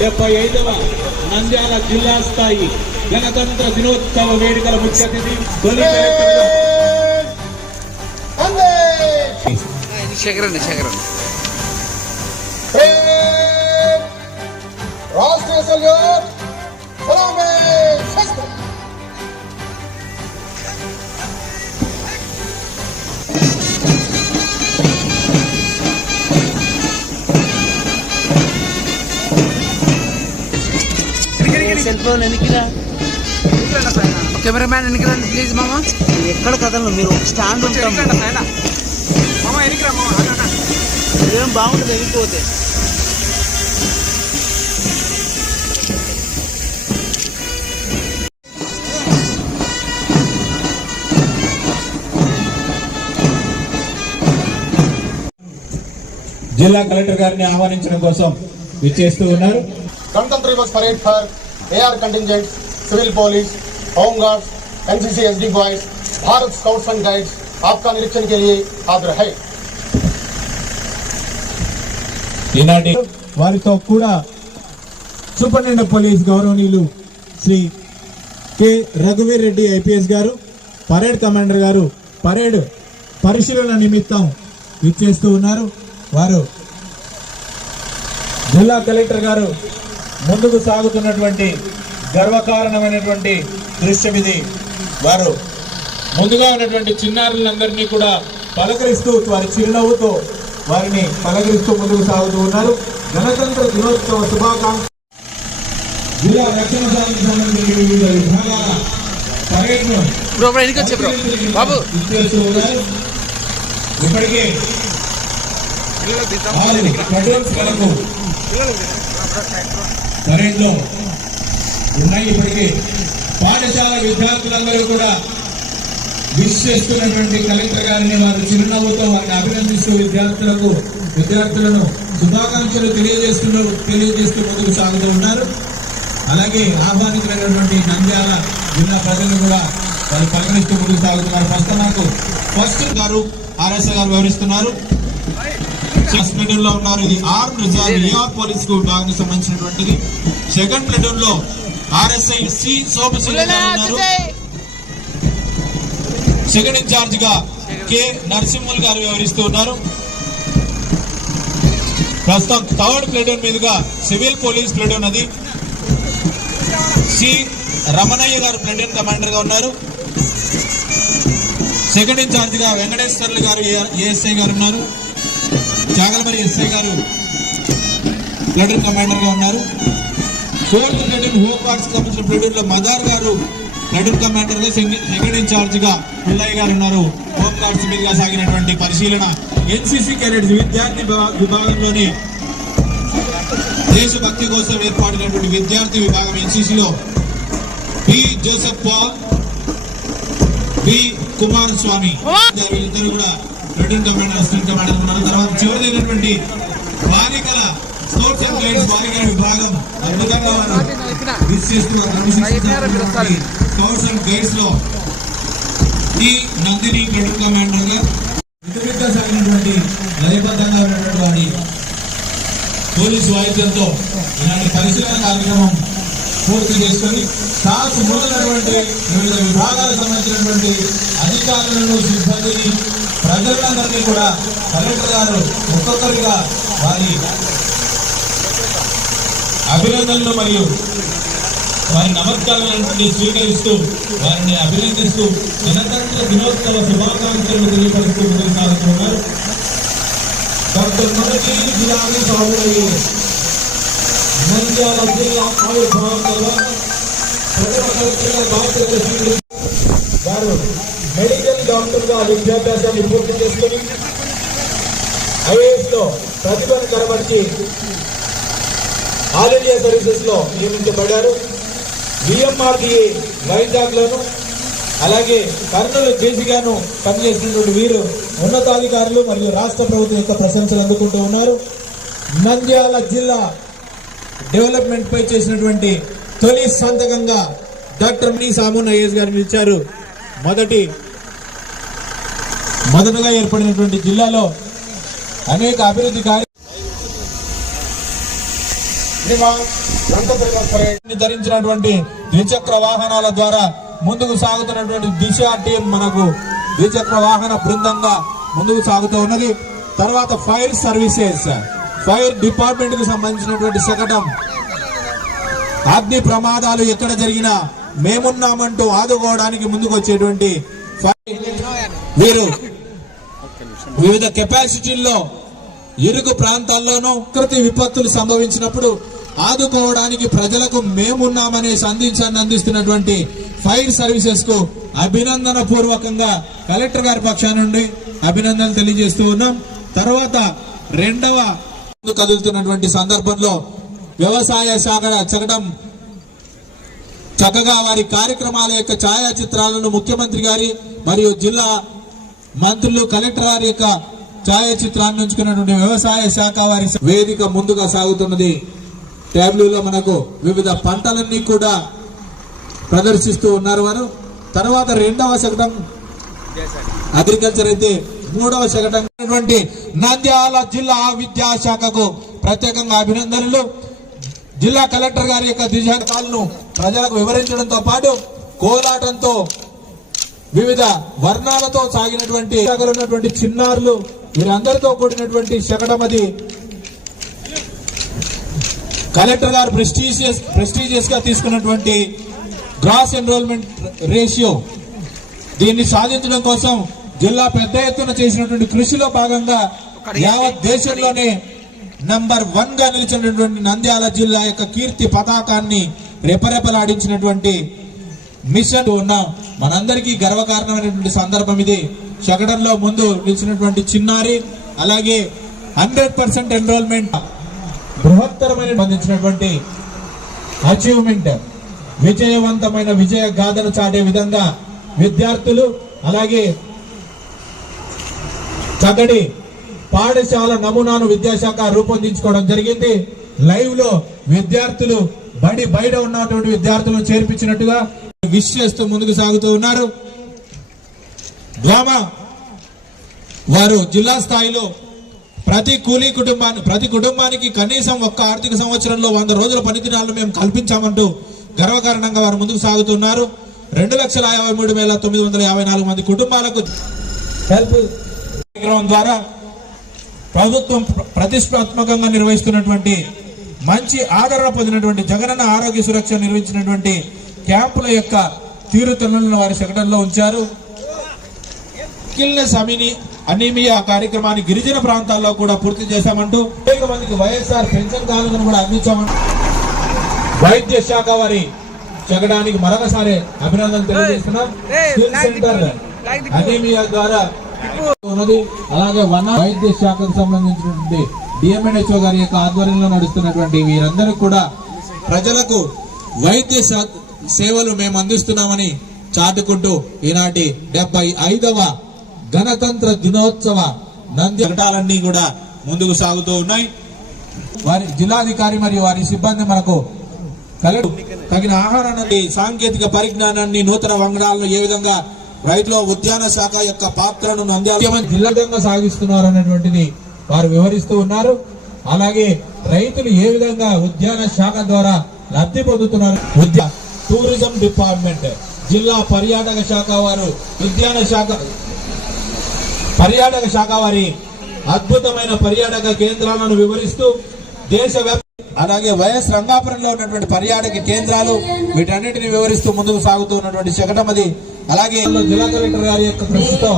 డెబ్బై ఐదవ నంద్యాల జిల్లా స్థాయి గణతంత్ర దినోత్సవ వేడుకల ముఖ్య అతిథి తొలి కలెక్టర్గా వందే! శేఖరండి శేఖరండి ప్రేమ్ సెల్ ఫోన్ ఎనికిరా కెమెరామ్యాన్ ఎనికిరా రండి ప్లీజ్ మామ. ఎక్కడ కదలను? మీరు స్టాండ్ ఉంటాం మామ ఎనికి రా మామ ఏం బాగుంటుంది వెళ్ళిపోతే జిల్లా కలెక్టర్ గారిని ఆహ్వానించడం కోసం విచ్చేస్తూ ఉన్నారు. గణతంత్ర Divas parade for AR contingent civil police home guards NCC SD boys Bharat scouts and guides आपका निरीक्षण के लिए हाजिर है ఈనాటి వారితో కూడా సూపరింటెండెంట్ పోలీస్ గౌరవనీయులు శ్రీ కె రఘువీర్ రెడ్డి ఐపీఎస్ గారు పరేడ్ కమాండర్ గారు పరేడ్ పరిశీలన నిమిత్తం ఇచ్చేస్తూ ఉన్నారు వారు జిల్లా కలెక్టర్ గారు ముందుకు సాగుతున్నటువంటి గర్వకారణమైనటువంటి దృశ్యం ఇది. వారు ముందుగా ఉన్నటువంటి చిన్నారులందరినీ కూడా పలకరిస్తూ వారి చిరునవ్వుతో వారిని పలకరిస్తూ ముందుకు సాగుతూ ఉన్నారు. గణతంత్ర దినోత్సవ శుభాకాంక్ష. జిల్లా రక్షణ శాఖకు సంబంధించిన వివిధ విభాగాల పర్యటన బాబు. ఇప్పటికే పెట్రోల్స్ కలకు సరైన్లో ఉన్నాయి ఇప్పటికీ. పాఠశాల విద్యార్థులందరూ కూడా విష్ చేస్తున్నటువంటి కలెక్టర్ గారిని వారు చిరునవ్వుతో వారిని అభినందిస్తూ విద్యార్థులకు విద్యార్థులను శుభాకాంక్షలు తెలియజేస్తూ తెలియజేస్తూ ముందుకు సాగుతూ ఉన్నారు. అలాగే ఆహ్వానితులైనటువంటి నంద్యాల జిల్లా ప్రజలను కూడా వారు పలకరిస్తూ ముందుకు సాగుతున్నారు. ఫస్ట్ నాకు ఫస్ట్ గారు ఆర్ఎస్ఐ గారు వివరిస్తున్నారు. ప్లేటూన్లో ఉన్నారు. ఇది ఆర్మ్ రిజర్వ్ ఏఆర్ పోలీస్కు విభాగానికి సంబంధించినటువంటిది. సెకండ్ ప్లేటూన్లో ఆర్ఎస్ఐ సి సోమశిల ఉన్నారు. సెకండ్ ఇన్ఛార్జ్గా కె నరసింహుల్ గారు వ్యవహరిస్తూ ఉన్నారు. ప్రస్తుతం థర్డ్ ప్లేటూన్ మీదుగా సివిల్ పోలీస్ ప్లేటూన్ అది సి రమణయ్య గారు ప్లేటూన్ కమాండర్గా ఉన్నారు. సెకండ్ ఇన్ఛార్జ్గా వెంకటేశ్వర్లు గారు ఏఎస్ఐ గారు ఉన్నారు. జాగలమరి ఎస్ఐ గారు ప్లేటూన్ కమాండర్గా ఉన్నారు. ఫోర్త్ ప్లేటూన్ హోమ్ గార్డ్స్ సంబంధించిన లో మదార్ గారు ప్లేటూన్ కమాండర్గా సెకండ్ ఇన్ఛార్జ్గా పుల్లయ్య గారు ఉన్నారు. హోమ్ గార్డ్స్ మీదుగా సాగినటువంటి పరిశీలన ఎన్సీసీ క్యాడెట్స్ విద్యార్థి విభా- విభాగంలోని దేశభక్తి కోసం ఏర్పాటైనటువంటి విద్యార్థి విభాగం ఎన్సీసీలో P Joseph Paul P Kumar Swamy వీళ్ళిద్దరు కూడా రిటర్న్ కమాండర్ అసిస్టెంట్ కమాండర్ ఉన్నారు తర్వాత చివరి అయినటువంటి బాలికల స్పోర్ట్స్ అండ్ గైడ్స్ బాలికల విభాగం అద్భుతంగా స్కౌట్స్ అండ్ గైడ్స్లో ఈ నందిని క్రెడిట్ కమాండర్గా విధంగా సాగినటువంటి లయబద్ధంగా ఉన్నటువంటి వారి పోలీసు వాయిద్యంతో ఇలాంటి పరిశీలన కార్యక్రమం పూర్తి చేసుకొని తాకు ముందున్నటువంటి వివిధ విభాగాలకు సంబంధించినటువంటి అధికారులను సిబ్బందిని ప్రజలందరినీ కూడా కలెక్టర్ గారు ఒక్కొక్కరిగా వారి అభినందనలు మరియు వారి నమస్కారాలన్నింటినీ స్వీకరిస్తూ వారిని అభినందిస్తూ గణతంత్ర దినోత్సవ శుభాకాంక్షలు తెలియపరుస్తూ ముందుకు సాగుతున్నారు డాక్టర్ మొదటి జిల్లాని నంద్యాల జిల్లా ఆవిర్భావం కలెక్టర్గా డాక్టర్ మెడికల్ డాక్టర్గా విద్యాభ్యాసాన్ని పూర్తి చేసుకుని ఐఏఎస్లో ప్రతిభను కనబరిచి ఆల్ ఇండియా సర్వీసెస్లో నియమించబడ్డారు. విఎంఆర్డిఏ వైజాగ్ లోను అలాగే కర్నూలు జేసీగాను పనిచేసినటువంటి వీరు ఉన్నతాధికారులు మరియు రాష్ట్ర ప్రభుత్వం యొక్క ప్రశంసలు అందుకుంటూ ఉన్నారు. నంద్యాల జిల్లా డెవలప్మెంట్ పై చేసినటువంటి తొలి సంతకంగా డాక్టర్ మణి సామున్ ఐఎస్ గారిని ఇచ్చారు. మొదటి మొదటగా ఏర్పడినటువంటి జిల్లాలో అనేక అభివృద్ధి కార్య ధరించినటువంటి ద్విచక్ర వాహనాల ద్వారా ముందుకు సాగుతున్నటువంటి దిశ టీం మనకు ద్విచక్ర వాహన బృందంగా ముందుకు సాగుతూ ఉన్నది. తర్వాత ఫైర్ సర్వీసెస్ ఫైర్ డిపార్ట్మెంట్కు సంబంధించినటువంటి శకటం. అగ్ని ప్రమాదాలు ఎక్కడ జరిగినా మేమున్నామంటూ ఆదుకోవడానికి ముందుకు వచ్చేటువంటి ఫైర్ వీరు వివిధ కెపాసిటీల్లో ఇరుకు ప్రాంతాల్లోనూ ప్రకృతి విపత్తులు సంభవించినప్పుడు ఆదుకోవడానికి ప్రజలకు మేమున్నామనే సందేశాన్ని అందిస్తున్నటువంటి ఫైర్ సర్వీసెస్కు అభినందన పూర్వకంగా కలెక్టర్ గారి పక్షాన నుండి అభినందనలు తెలియజేస్తూ ఉన్నాం. తర్వాత రెండవ కదులుతున్నటువంటి సందర్భంలో వ్యవసాయ శాఖ చకటం చక్కగా వారి కార్యక్రమాల యొక్క ఛాయాచిత్రాలను ముఖ్యమంత్రి గారి మరియు జిల్లా మంత్రులు కలెక్టర్ వారి యొక్క ఛాయాచిత్రాన్ని ఉంచుకున్నటువంటి వ్యవసాయ శాఖ వారి వేదిక ముందుగా సాగుతున్నది. ట్యాబ్లూలో మనకు వివిధ పంటలన్నీ కూడా ప్రదర్శిస్తూ ఉన్నారు వారు. తర్వాత రెండవ శకటం అగ్రికల్చర్ అయితే మూడవ శకటం నంద్యాల జిల్లా విద్యాశాఖకు ప్రత్యేకంగా అభినందనలు. జిల్లా కలెక్టర్ గారి యొక్క దిశాంతాలను ప్రజలకు వివరించడంతో పాటు కోలాటంతో వివిధ వర్ణాలతో సాగినటువంటి ఉన్నటువంటి చిన్నారులు వీరందరితో కూడినటువంటి శకటమది కలెక్టర్ గారు ప్రెస్టీజియస్ ప్రెస్టీజియస్గా తీసుకున్నటువంటి గ్రాస్ ఎన్రోల్మెంట్ రేషియో. దీన్ని సాధించడం కోసం జిల్లా పెద్ద ఎత్తున చేసినటువంటి కృషిలో భాగంగా యావత్ దేశంలోనే నంబర్ వన్గా నిలిచినటువంటి నంద్యాల జిల్లా యొక్క కీర్తి పతాకాన్ని రెపరెపలాడించినటువంటి మిషన్. ఉన్న మనందరికీ గర్వకారణమైనటువంటి సందర్భం ఇది. శకటంలో ముందు నిలిచినటువంటి చిన్నారి అలాగే హండ్రెడ్ పర్సెంట్ ఎన్రోల్మెంట్ బృహత్తరమైన బంధించినటువంటి అచీవ్మెంట్ విజయవంతమైన విజయ గాథను చాటే విధంగా విద్యార్థులు అలాగే చక్కటి పాఠశాల నమూనాను విద్యాశాఖ రూపొందించుకోవడం జరిగింది. లైవ్లో విద్యార్థులు బడి బయట ఉన్నటువంటి విద్యార్థులను చేర్పించినట్టుగా విష్ చేస్తూ ముందుకు సాగుతూ ఉన్నారు. డ్రామా వారు జిల్లా స్థాయిలో ప్రతి కూలీ కుటుంబాన్ని ప్రతి కుటుంబానికి కనీసం ఒక్క ఆర్థిక సంవత్సరంలో వంద రోజుల పనిదినాలను మేము కల్పించామంటూ గర్వకారణంగా వారు ముందుకు సాగుతున్నారు. రెండు లక్షల యాభై మూడు వేల తొమ్మిది వందల యాభై నాలుగు మంది కుటుంబాలకు హెల్ప్ కార్యక్రమం ద్వారా ప్రభుత్వం ప్ర- ప్రతిష్టాత్మకంగా నిర్వహిస్తున్నటువంటి మంచి ఆదరణ పొందినటువంటి జగనన్న ఆరోగ్య సురక్ష నిర్వహించినటువంటి క్యాంపుల యొక్క తీరుతలను వారి శకటంలో ఉంచారు. కిల్నెస్ అమిని అనీమియా కార్యక్రమాన్ని గిరిజన ప్రాంతాల్లో కూడా పూర్తి చేశామంటూ అనేక మందికి వైఎస్ఆర్ పెన్షన్ కానుకను కూడా అందించామంటూ వైద్య శాఖ వారి చెగడానికి మరొకసారి అభినందన తెలియజేస్తున్నాం. స్కిల్ సెంటర్ అనీమియా ద్వారా ఉన్నది. అలాగే వన వైద్య శాఖకు సంబంధించినటువంటి డిఎంఎన్హెచ్ఓ గారి యొక్క ఆధ్వర్యంలో నడుస్తున్నటువంటి వీరందరూ కూడా ప్రజలకు వైద్య శా- సేవలు మేము అందిస్తున్నామని చాటుకుంటూ ఈనాటి డెబ్బై ఐదవ గణతంత్ర దినోత్సవ నంది ఘటాలన్నీ కూడా ముందుకు సాగుతూ ఉన్నాయి. వారి జిల్లాధికారి మరియు వారి సిబ్బంది మనకు తగిన ఆహారాన్ని సాంకేతిక పరిజ్ఞానాన్ని నూతన వంగడాలను ఏ విధంగా రైతులో ఉద్యాన శాఖ యొక్క పాత్రను నంద్యాల జిల్లా విధంగా సాగిస్తున్నారు అనేటువంటిది వారు వివరిస్తూ ఉన్నారు. అలాగే రైతులు ఏ విధంగా ఉద్యాన శాఖ ద్వారా లబ్ధి పొందుతున్నారు? ఉద్యా టూరిజం డిపార్ట్మెంట్ జిల్లా పర్యాటక శాఖ వారు ఉద్యాన శాఖ పర్యాటక శాఖ వారి అద్భుతమైన పర్యాటక కేంద్రాలను వివరిస్తూ దేశవ్యాప్త అలాగే వైఎస్ రంగాపురంలో ఉన్నటువంటి పర్యాటక కేంద్రాలు వీటన్నిటిని వివరిస్తూ ముందుకు సాగుతూ ఉన్నటువంటి శకటమది. అలాగే జిల్లా కలెక్టర్ గారి యొక్క కృషితో